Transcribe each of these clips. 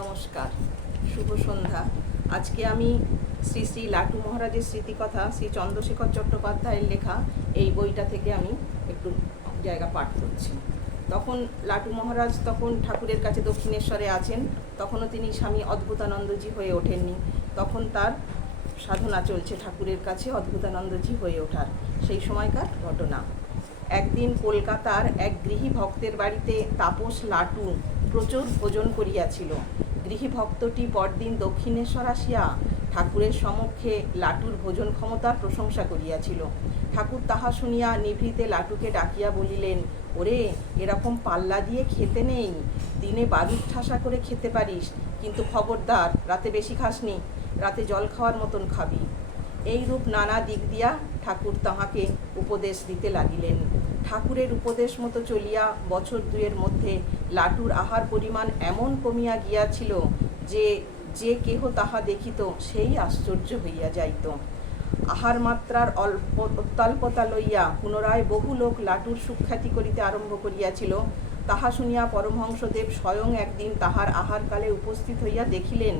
নমস্কার, শুভ সন্ধ্যা। আজকে আমি শ্রী শ্রী লাটু মহারাজের স্মৃতিকথা শ্রী চন্দ্রশেখর চট্টোপাধ্যায়ের লেখা এই বইটা থেকে আমি একটু জায়গা পাঠ করছি। তখন লাটু মহারাজ তখন ঠাকুরের কাছে দক্ষিণেশ্বরে আছেন, তখনও তিনি স্বামী অদ্ভুতানন্দজি হয়ে ওঠেননি। তখন তার সাধনা চলছে ঠাকুরের কাছে অদ্ভুতানন্দজি হয়ে ওঠার, সেই সময়কার ঘটনা। একদিন কলকাতার এক গৃহী ভক্তের বাড়িতে তাপস লাটু প্রচুর ভোজন করিয়াছিল। গৃহী ভক্তটি পরদিন দক্ষিণেশ্বর আসিয়া ঠাকুরের সমক্ষে লাটুর ভোজন ক্ষমতার প্রশংসা করিয়াছিল। ঠাকুর তাহা শুনিয়া নিভৃতে লাটুকে ডাকিয়া বলিলেন, ওরে, এরকম পাল্লা দিয়ে খেতে নেই। দিনে বারুদ ঠাসা করে খেতে পারিস, কিন্তু খবরদার, রাতে বেশি খাসনি, রাতে জল খাওয়ার মতন খাবি। এইরূপ নানা দিক দিয়া ঠাকুর তাহাকে উপদেশ দিতে লাগিলেন। ঠাকুরের উপদেশ মতো চলিয়া বছর দুয়ের মধ্যে লাটুর আহার পরিমাণ এমন কমিয়া গিয়াছিল যে যে কেহ তাহা দেখিত সেই আশ্চর্য হইয়া যাইত। আহার মাত্রার অল্প, অত্যল্পতা লইয়া পুনরায় বহু লোক লাটুর সুখ্যাতি করিতে আরম্ভ করিয়াছিল। তাহা শুনিয়া পরমহংসদেব স্বয়ং একদিন তাহার আহারকালে উপস্থিত হইয়া দেখিলেন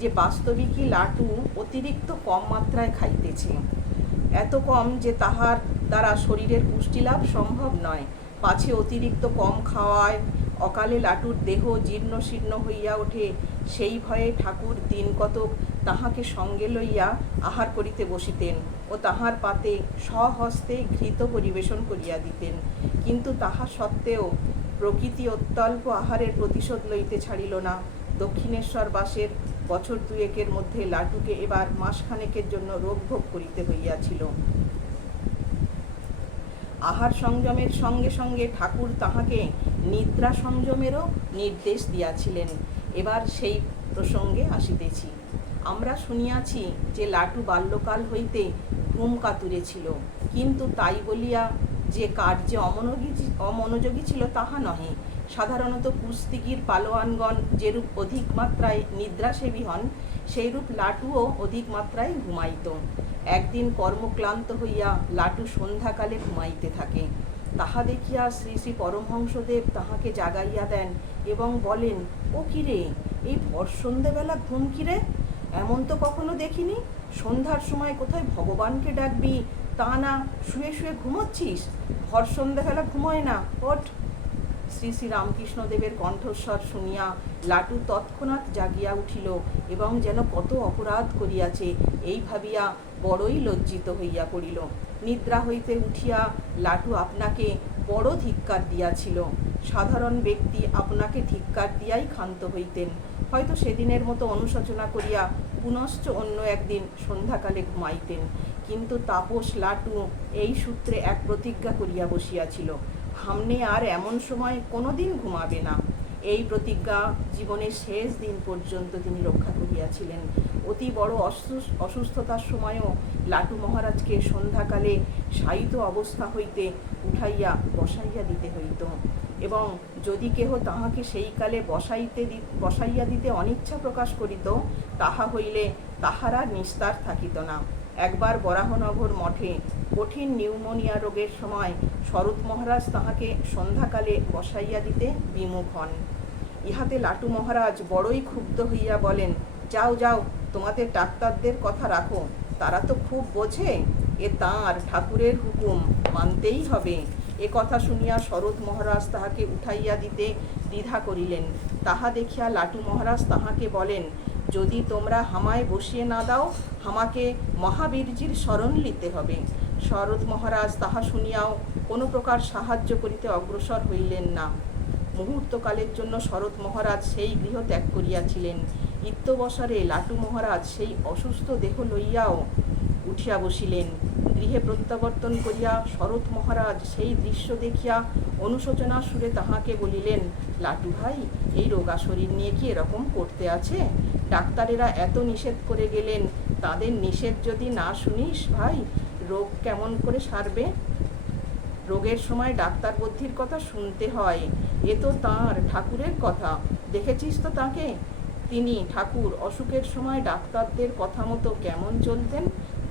যে, বাস্তবিকই লাটু অতিরিক্ত কম মাত্রায় খাইতেছে। এত কম যে তাহার দ্বারা শরীরের পুষ্টিলাভ সম্ভব নয়। পাছে অতিরিক্ত কম খাওয়ায়, অকালে লাটুর দেহ জীর্ণ শীর্ণ হইয়া ওঠে, সেই ভয়ে ঠাকুর দিন কতক তাহাকে সঙ্গে লইয়া আহার করিতে বসিতেন ও তাহার পাতে স্বহস্তে ঘৃত পরিবেশন করিয়া দিতেন। কিন্তু তাহা সত্ত্বেও প্রকৃতি অত্যল্প আহারের প্রতিশোধ লইতে ছাড়িল না। দক্ষিণেশ্বর বাসের বছর দুয়েকের মধ্যে লাটুকে এবার মাসখানেকের জন্য রোগ ভোগ করিতে হইয়াছিল। আহার সংযমের সঙ্গে সঙ্গে ঠাকুর তাহাকে নিদ্রা সংযমেরও নির্দেশ দিয়াছিলেন। এবার সেই প্রসঙ্গে আসিতেছি। আমরা শুনিয়াছি যে লাটু বাল্যকাল হইতে ঘুম কাতুরে ছিল কিন্তু তাই বলিয়া যে কার্যে অমনোযোগী অমনোযোগী ছিল তাহা নহে। সাধারণত কুস্তিগির পালোয়ানগণ যেরূপ অধিক মাত্রায় নিদ্রাসেবী হন, সেইরূপ লাটুও অধিক মাত্রায় ঘুমাইত। একদিন কর্মক্লান্ত হইয়া লাটু সন্ধ্যাকালে ঘুমাইতে থাকে। তাহা দেখিয়া শ্রী শ্রী পরমহংসদেব তাহাকে জাগাইয়া দেন এবং বলেন, ও কিরে এই ভর সন্ধ্যেবেলা ঘুম কিরে এমন তো কখনো দেখিনি। সন্ধ্যার সময় কোথায় ভগবানকে ডাকবি? তা না, শুয়ে শুয়ে ঘুমোচ্ছিস? ভর সন্ধ্যাবেলা ঘুমোয় না, ওঠ। শ্রী শ্রী রামকৃষ্ণদেবের কণ্ঠস্বর শুনিয়া লাটু তৎক্ষণাৎ জাগিয়া উঠিল এবং যেন কত অপরাধ করিয়াছে, এই ভাবিয়া বড়ই লজ্জিত হইয়া পড়িল। নিদ্রা হইতে উঠিয়া লাটু আপনাকে বড় ধিক্কার দিয়াছিল। সাধারণ ব্যক্তি আপনাকে ধিক্কার দিয়াই ক্ষান্ত হইতেন। হয়তো সেদিনের মতো অনুশোচনা করিয়া পুনশ্চ অন্য একদিন সন্ধ্যাকালে ঘুমাইতেন। কিন্তু তাপস লাটু এই সূত্রে এক প্রতিজ্ঞা করিয়া বসিয়াছিল। সামনে আর এমন সময় কোনোদিন ঘুমাবে না। এই প্রতিজ্ঞা জীবনের শেষ দিন পর্যন্ত তিনি রক্ষা করিয়াছিলেন। অতি বড় অসুস- অসুস্থতার সময়ও লাটু মহারাজকে সন্ধ্যাকালে শায়িত অবস্থা হইতে উঠাইয়া বসাইয়া দিতে হইত এবং যদি কেহ তাহাকে সেই কালে বসাইতে বসাইয়া দিতে অনিচ্ছা প্রকাশ করিত, তাহা হইলে তাহারা নিস্তার থাকিত না। একবার বরাহনগর মঠে কঠিন নিউমোনিয়া রোগের সময় শরৎ মহারাজ তাহাকে সন্ধ্যাকালে বসাইয়া দিতে বিমুখ হন। ইহাতে লাটু মহারাজ বড়ই ক্ষুব্ধ হইয়া বলেন, যাও যাও, তোমাদের ডাক্তারদের কথা রাখো, তারা তো খুব বোঝে, এ তাঁর ঠাকুরের হুকুম মানতেই হবে। এ কথা শুনিয়া শরৎ মহারাজ তাহাকে উঠাইয়া দিতে দ্বিধা করিলেন। তাহা দেখিয়া লাটু মহারাজ তাহাকে বলেন যদি তোমরা হামায় বসিয়ে না দাও হামাকে মহাবীরজির শরণ নিতে হবে। শরৎ মহারাজ তাহা শুনিয়াও কোনো প্রকার সাহায্য করিতে অগ্রসর হইলেন না। মুহূর্তকালের জন্য শরৎ মহারাজ সেই গৃহ ত্যাগ করিয়াছিলেন। ইত্যবসরে লাটু মহারাজ সেই অসুস্থ দেহ লইয়াও উঠিয়া বসিলেন। গৃহে প্রত্যাবর্তন করিয়া শরৎ মহারাজ সেই দৃশ্য দেখিয়া অনুশোচনা সুরে তাহাকে বলিলেন, লাটু ভাই, এই রোগা শরীর নিয়ে কি এরকম করতে আছে? ডাক্তারেরা এত নিষেধ করে গেলেন, তাদের নিষেধ যদি না শুনিস ভাই, রোগ কেমন করে সারবে? রোগের সময় ডাক্তার বুদ্ধির কথা শুনতে হয়, এ তো তাঁর ঠাকুরের কথা। দেখেছিস তো তাকে? তিনি ঠাকুর অসুখের সময় ডাক্তারদের কথা মতো কেমন চলতেন?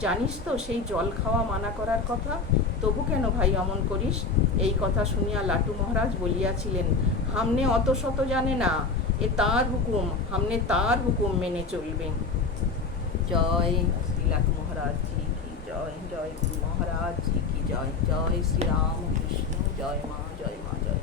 জানিস তো সেই জল খাওয়া মানা করার কথা? তবু কেন ভাই অমন করিস? এই কথা শুনিয়া লাটু মহারাজ বলিয়াছিলেন, হামনে অত শত জানে না। ये तार हुकुम हमने तार हुकुम মেনে চলবেন জয় তিলক মহারাজ জি কি জয় জয় গুরু মহারাজ জি কি জয় জয় শ্রী রাম কৃষ্ণ জয় মা জয় মা জয়